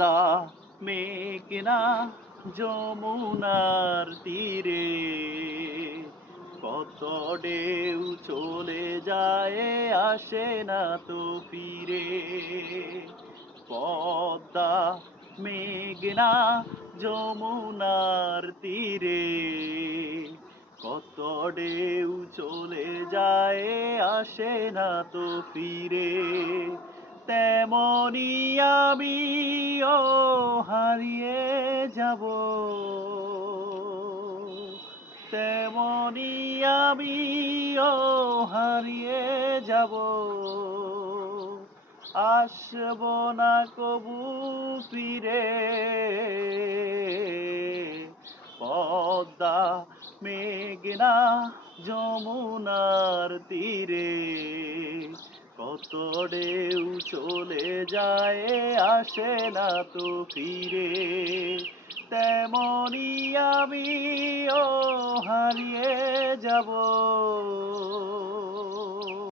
পদ্মা মেঘনা যমুনার তীরে কত ঢেউ চলে যায় আসে না তো ফিরে। পদ্মা মেঘনা যমুনার তীরে কত ঢেউ চলে যায় আসে না তো ফিরে। তেমনি আমিও হারিয়ে যাব, তেমনি আমিও হারিয়ে যাব, আসব না কবু ফিরে। পদ্মা মেঘনা যমুনার তীরে কত ঢেউ চলে যায় আসে না তো ফিরে। তেমনি আমিও হারিয়ে যাব।